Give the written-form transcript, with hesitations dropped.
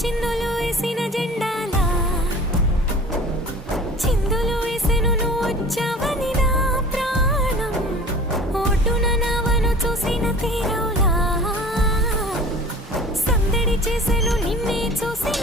చిందులు వేసిన జెండాలా చిందులు వేసెను నువ్వు వచ్చావని నా ప్రాణం ఓటున నావను చూసిన తీరవులా సందడి చేసెను నిన్నే చూసిన